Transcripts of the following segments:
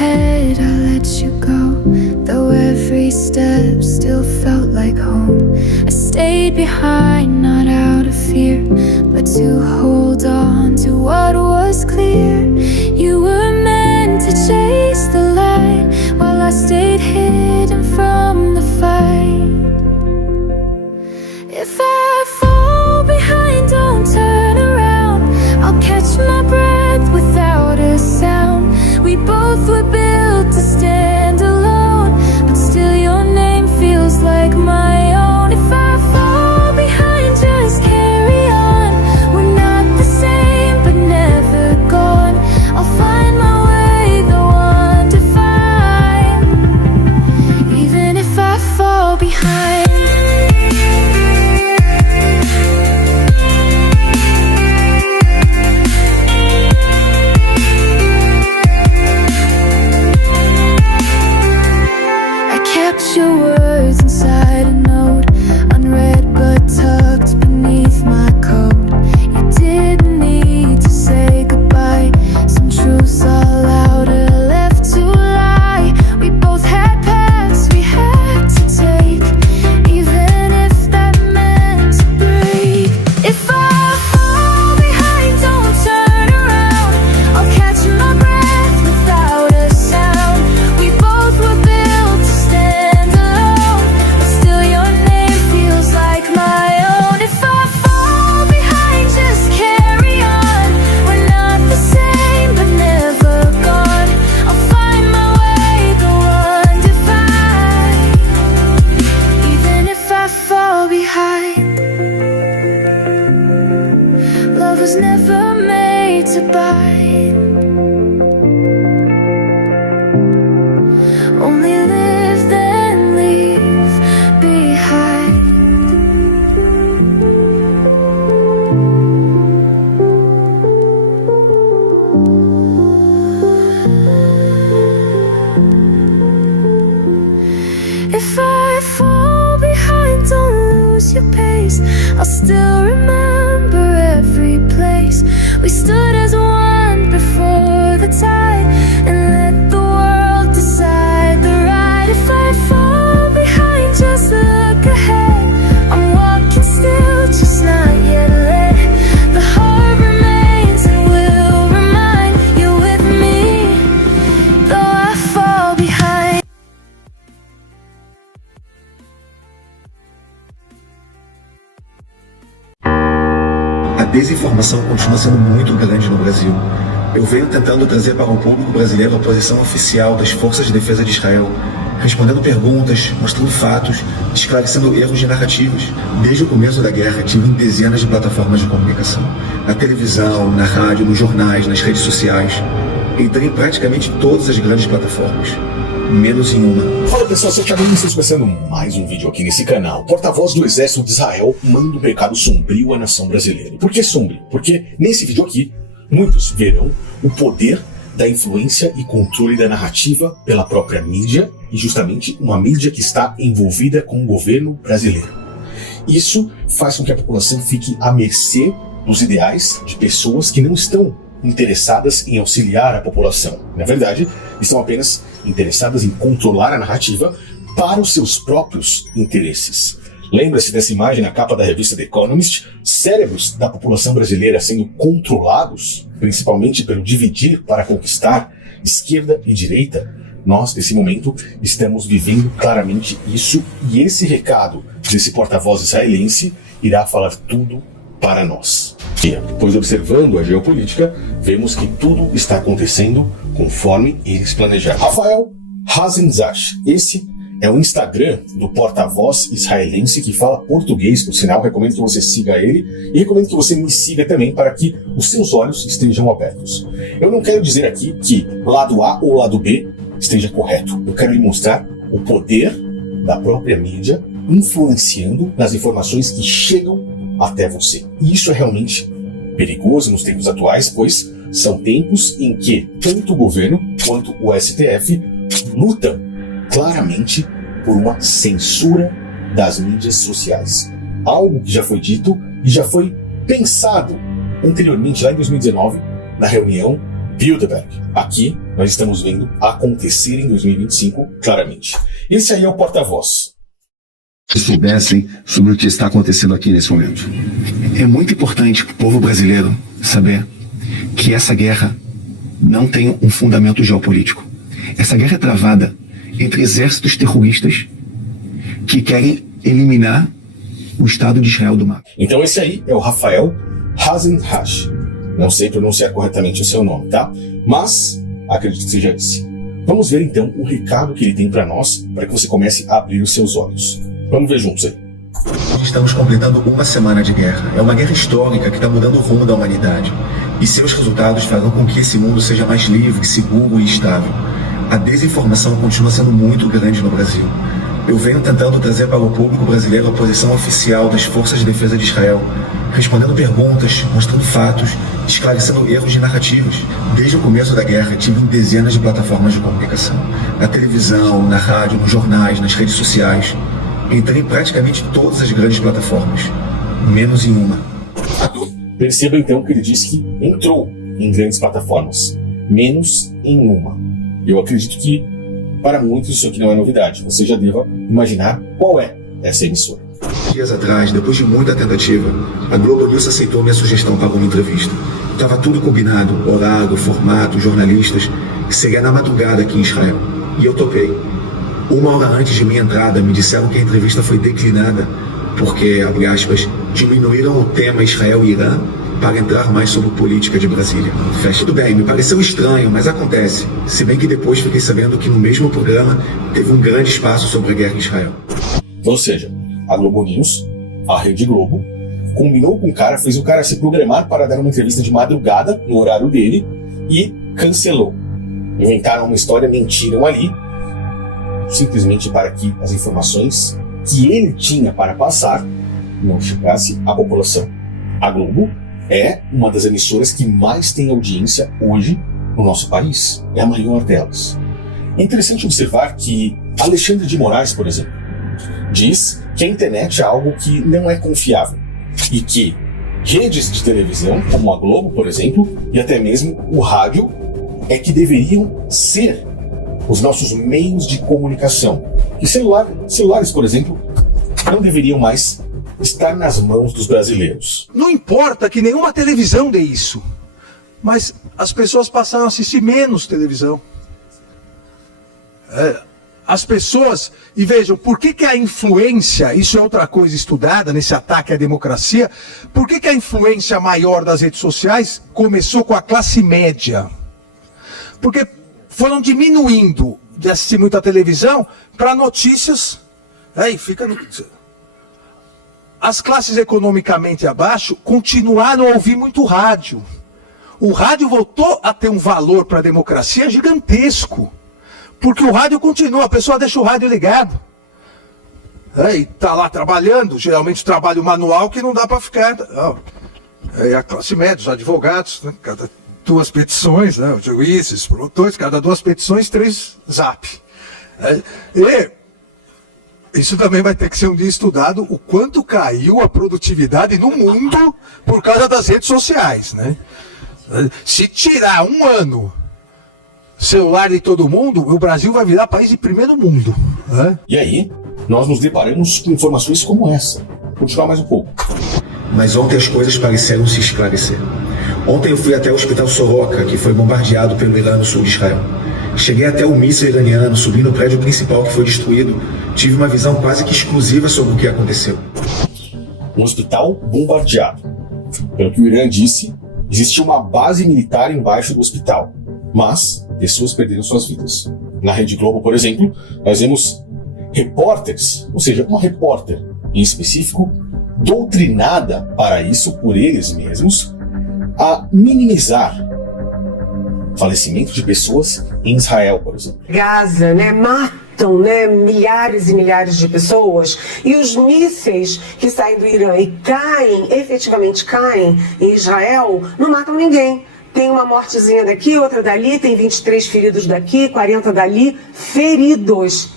head, I let you go, though every step still felt like home. I stayed behind, not out of fear, but to hold on to what was clear. You were meant to chase the light, while I stayed hidden from the fight. If I fall behind, don't turn around, I'll catch my breath without a sound. We both were built to stand alone, but still your name feels like my own. If I fall behind, just carry on. We're not the same, but never gone. I'll find my way, though undefined, even if I fall behind. Your words inside a note, unread but tucked beneath my coat. You didn't need to say goodbye, some truths all louder left to lie. We both had paths we had to take, even if that meant to break. If I fall behind, don't turn around, I'll catch my breath without a sound. We both were built to stand, was never made to bite, only live then leave behind. If I fall behind, don't lose your pace, I'll still remember every place we stood as one before the tide, and let the world decide the right. If I fall behind, just look ahead, I'm walking still, just not yet led. The heart remains and will remind you with me, though I fall behind. A desinformação continua sendo muito grande no Brasil. Eu venho tentando trazer para o público brasileiro a posição oficial das Forças de Defesa de Israel, respondendo perguntas, mostrando fatos, esclarecendo erros de narrativas. Desde o começo da guerra, tive em dezenas de plataformas de comunicação, na televisão, na rádio, nos jornais, nas redes sociais. Entrei em praticamente todas as grandes plataformas, menos em uma. Fala pessoal, sou o Thiago e estamos começando mais um vídeo aqui nesse canal. Porta-voz do Exército de Israel manda um recado sombrio à nação brasileira. Por que sombrio? Porque nesse vídeo aqui, muitos verão o poder da influência e controle da narrativa pela própria mídia, e justamente uma mídia que está envolvida com o governo brasileiro. Isso faz com que a população fique à mercê dos ideais de pessoas que não estão interessadas em auxiliar a população. Na verdade, estão apenas interessadas em controlar a narrativa para os seus próprios interesses. Lembra-se dessa imagem na capa da revista The Economist? Cérebros da população brasileira sendo controlados, principalmente pelo dividir para conquistar, esquerda e direita. Nós, nesse momento, estamos vivendo claramente isso, e esse recado desse porta-voz israelense irá falar tudo para nós. Pois observando a geopolítica, vemos que tudo está acontecendo conforme eles planejaram. Rafael Hazenzash, esse é o Instagram do porta-voz israelense que fala português, por sinal. Recomendo que você siga ele e recomendo que você me siga também para que os seus olhos estejam abertos. Eu não quero dizer aqui que lado A ou lado B esteja correto. Eu quero lhe mostrar o poder da própria mídia influenciando nas informações que chegam até você. E isso é realmente perigoso nos tempos atuais, pois são tempos em que tanto o governo quanto o STF lutam claramente por uma censura das mídias sociais. Algo que já foi dito e já foi pensado anteriormente, lá em 2019, na reunião Bilderberg, aqui nós estamos vendo acontecer em 2025 claramente. Esse aí é o porta-voz. Que soubessem sobre o que está acontecendo aqui nesse momento. É muito importante para o povo brasileiro saber que essa guerra não tem um fundamento geopolítico. Essa guerra é travada entre exércitos terroristas que querem eliminar o Estado de Israel do mapa. Então esse aí é o Rafael Hasenhash. Não sei pronunciar corretamente o seu nome, tá? Mas acredito que seja esse. Vamos ver então o recado que ele tem para nós, para que você comece a abrir os seus olhos. Vamos ver juntos aí. Estamos completando uma semana de guerra. É uma guerra histórica que está mudando o rumo da humanidade. E seus resultados farão com que esse mundo seja mais livre, seguro e estável. A desinformação continua sendo muito grande no Brasil. Eu venho tentando trazer para o público brasileiro a posição oficial das Forças de Defesa de Israel, respondendo perguntas, mostrando fatos, esclarecendo erros de narrativas. Desde o começo da guerra, tive em dezenas de plataformas de comunicação. Na televisão, na rádio, nos jornais, nas redes sociais. Entrei em praticamente todas as grandes plataformas, menos em uma. Perceba então que ele diz que entrou em grandes plataformas, menos em uma. Eu acredito que para muitos isso aqui não é novidade. Você já deva imaginar qual é essa emissora. Dias atrás, depois de muita tentativa, a Globo News aceitou minha sugestão para uma entrevista. Estava tudo combinado, horário, formato, jornalistas, que seria na madrugada aqui em Israel. E eu topei. Uma hora antes de minha entrada, me disseram que a entrevista foi declinada porque, abre aspas, diminuíram o tema Israel e Irã para entrar mais sobre política de Brasília. Fecha. Tudo bem, me pareceu estranho, mas acontece. Se bem que depois fiquei sabendo que no mesmo programa teve um grande espaço sobre a guerra em Israel. Ou seja, a Globo News, a Rede Globo, combinou com o cara, fez o cara se programar para dar uma entrevista de madrugada, no horário dele, e cancelou. Inventaram uma história, mentiram ali, simplesmente para que as informações que ele tinha para passar não chegasse à população. A Globo é uma das emissoras que mais tem audiência hoje no nosso país. É a maior delas. É interessante observar que Alexandre de Moraes, por exemplo, diz que a internet é algo que não é confiável e que redes de televisão, como a Globo, por exemplo, e até mesmo o rádio, é que deveriam ser os nossos meios de comunicação. E celulares, por exemplo, não deveriam mais estar nas mãos dos brasileiros. Não importa que nenhuma televisão dê isso, mas as pessoas passaram a assistir menos televisão. As pessoas, e vejam, por que a influência, isso é outra coisa estudada nesse ataque à democracia, por que a influência maior das redes sociais começou com a classe média? Porque foram diminuindo de assistir muita televisão para notícias, e fica no... As classes economicamente abaixo continuaram a ouvir muito rádio. O rádio voltou a ter um valor para a democracia gigantesco. Porque o rádio continua, a pessoa deixa o rádio ligado. E está lá trabalhando, geralmente trabalho manual que não dá para ficar. É a classe média, os advogados, né? Cada 2 petições, né? Os juízes, promotores, cada 2 petições, 3 zap. E isso também vai ter que ser um dia estudado, o quanto caiu a produtividade no mundo por causa das redes sociais, né? Se tirar um ano celular de todo mundo, o Brasil vai virar país de primeiro mundo, né? E aí, nós nos deparamos com informações como essa. Vou continuar mais um pouco. Mas ontem as coisas pareceram se esclarecer. Ontem eu fui até o hospital Soroka, que foi bombardeado pelo Irã no sul de Israel. Cheguei até o míssil iraniano, subi no prédio principal que foi destruído. Tive uma visão quase que exclusiva sobre o que aconteceu. Um hospital bombardeado. Pelo que o Irã disse, existia uma base militar embaixo do hospital. Mas pessoas perderam suas vidas. Na Rede Globo, por exemplo, nós vemos repórteres, ou seja, uma repórter em específico, doutrinada para isso por eles mesmos, a minimizar falecimento de pessoas em Israel, por exemplo. Gaza, matam, milhares e milhares de pessoas, e os mísseis que saem do Irã e efetivamente caem em Israel, não matam ninguém. Tem uma mortezinha daqui, outra dali, tem 23 feridos daqui, 40 dali, feridos.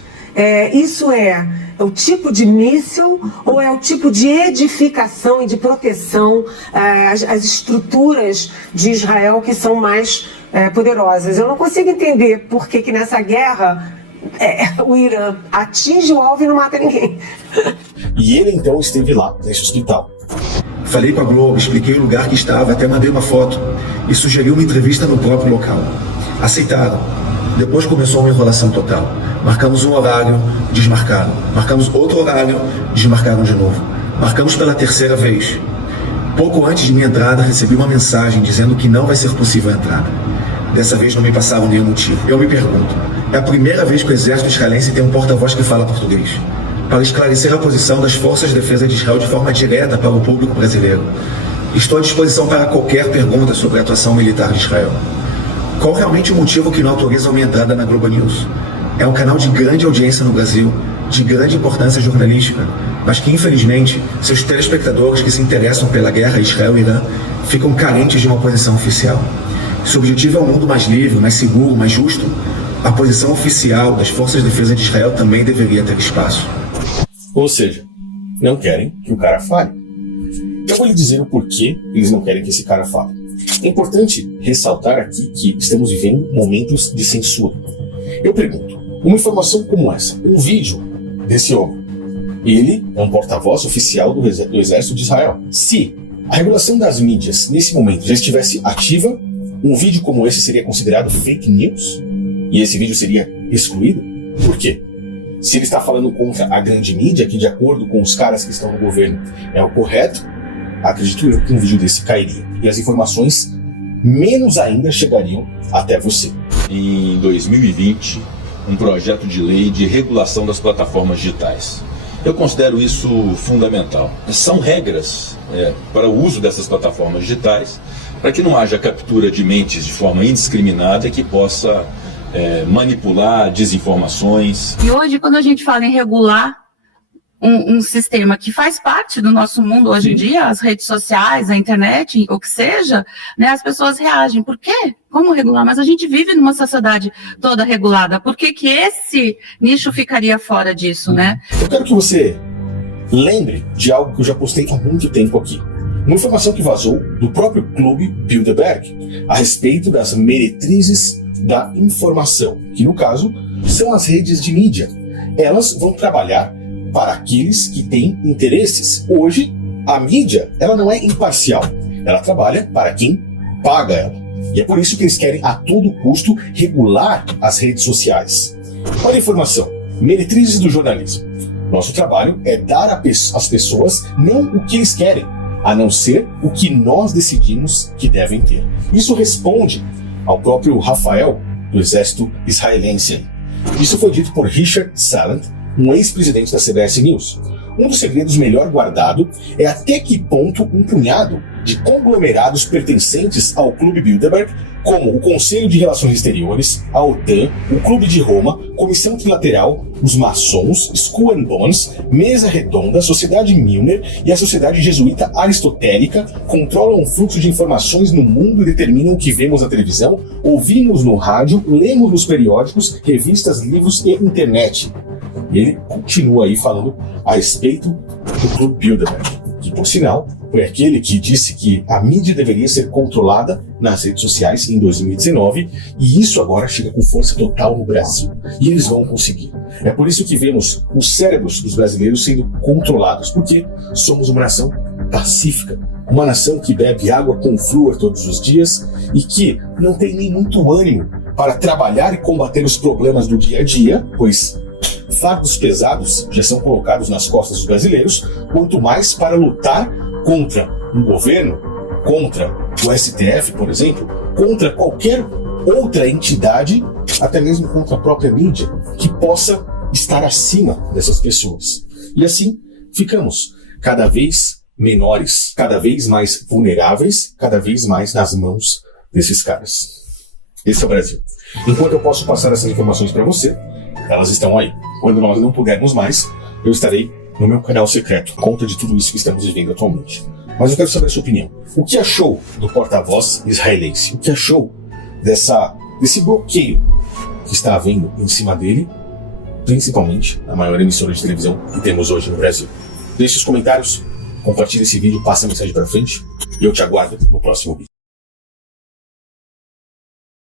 Isso é o tipo de míssil ou é o tipo de edificação e de proteção às estruturas de Israel que são mais poderosas? Eu não consigo entender por que nessa guerra o Irã atinge o alvo e não mata ninguém. E ele então esteve lá, nesse hospital. Falei com a Globo, expliquei o lugar que estava, até mandei uma foto e sugeri uma entrevista no próprio local. Aceitaram. Depois começou uma enrolação total. Marcamos um horário, desmarcaram. Marcamos outro horário, desmarcaram de novo. Marcamos pela terceira vez. Pouco antes de minha entrada, recebi uma mensagem dizendo que não vai ser possível a entrada. Dessa vez não me passaram nenhum motivo. Eu me pergunto, é a primeira vez que o exército israelense tem um porta-voz que fala português, para esclarecer a posição das forças de defesa de Israel de forma direta para o público brasileiro. Estou à disposição para qualquer pergunta sobre a atuação militar de Israel. Qual realmente o motivo que não autoriza a minha entrada na Globo News? É um canal de grande audiência no Brasil, de grande importância jornalística, mas que infelizmente seus telespectadores que se interessam pela guerra Israel-Irã ficam carentes de uma posição oficial. Se o objetivo é um mundo mais livre, mais seguro, mais justo, a posição oficial das forças de defesa de Israel também deveria ter espaço. Ou seja, não querem que o cara fale. Eu vou lhe dizer o porquê eles não querem que esse cara fale. É importante ressaltar aqui que estamos vivendo momentos de censura. Eu pergunto, uma informação como essa, um vídeo desse homem, ele é um porta-voz oficial do exército de Israel. Se a regulação das mídias nesse momento já estivesse ativa, um vídeo como esse seria considerado fake news? E esse vídeo seria excluído? Por quê? Se ele está falando contra a grande mídia, que de acordo com os caras que estão no governo é o correto, acredito eu que um vídeo desse cairia. E as informações menos ainda chegariam até você. Em 2020, um projeto de lei de regulação das plataformas digitais. Eu considero isso fundamental. São regras para o uso dessas plataformas digitais, para que não haja captura de mentes de forma indiscriminada que possa manipular desinformações. E hoje, quando a gente fala em regular um sistema que faz parte do nosso mundo hoje em dia, as redes sociais, a internet, o que seja, né, as pessoas reagem. Por quê? Como regular? Mas a gente vive numa sociedade toda regulada. Por que que esse nicho ficaria fora disso, né? Eu quero que você lembre de algo que eu já postei há muito tempo aqui. Uma informação que vazou do próprio Clube Bilderberg a respeito das meretrizes da informação, que no caso são as redes de mídia. Elas vão trabalhar para aqueles que têm interesses. Hoje, a mídia ela não é imparcial, ela trabalha para quem paga ela. E é por isso que eles querem a todo custo regular as redes sociais. Olha a informação, meretrizes do jornalismo. Nosso trabalho é dar às pessoas não o que eles querem, a não ser o que nós decidimos que devem ter. Isso responde ao próprio Rafael, do exército israelense. Isso foi dito por Richard Salant, um ex-presidente da CBS News. Um dos segredos melhor guardado é até que ponto um punhado de conglomerados pertencentes ao Clube Bilderberg, como o Conselho de Relações Exteriores, a OTAN, o Clube de Roma, Comissão Trilateral, os maçons, Skull and Bones, Mesa Redonda, Sociedade Milner e a Sociedade Jesuíta Aristotélica controlam o fluxo de informações no mundo e determinam o que vemos na televisão, ouvimos no rádio, lemos nos periódicos, revistas, livros e internet. E ele continua aí falando a respeito do Clube Bilderberg, que, por sinal, foi aquele que disse que a mídia deveria ser controlada nas redes sociais em 2019, e isso agora chega com força total no Brasil. E eles vão conseguir. É por isso que vemos os cérebros dos brasileiros sendo controlados, porque somos uma nação pacífica, uma nação que bebe água com flúor todos os dias e que não tem nem muito ânimo para trabalhar e combater os problemas do dia a dia, pois fardos pesados já são colocados nas costas dos brasileiros, quanto mais para lutar contra um governo, contra o STF, por exemplo, contra qualquer outra entidade, até mesmo contra a própria mídia, que possa estar acima dessas pessoas. E assim ficamos cada vez menores, cada vez mais vulneráveis, cada vez mais nas mãos desses caras. Esse é o Brasil. Enquanto eu posso passar essas informações para você, elas estão aí. Quando nós não pudermos mais, eu estarei no meu canal secreto, conta de tudo isso que estamos vivendo atualmente. Mas eu quero saber a sua opinião. O que achou do porta-voz israelense? O que achou desse bloqueio que está havendo em cima dele principalmente a maior emissora de televisão que temos hoje no Brasil. Deixe os comentários, compartilhe esse vídeo, passe a mensagem para frente e eu te aguardo no próximo vídeo.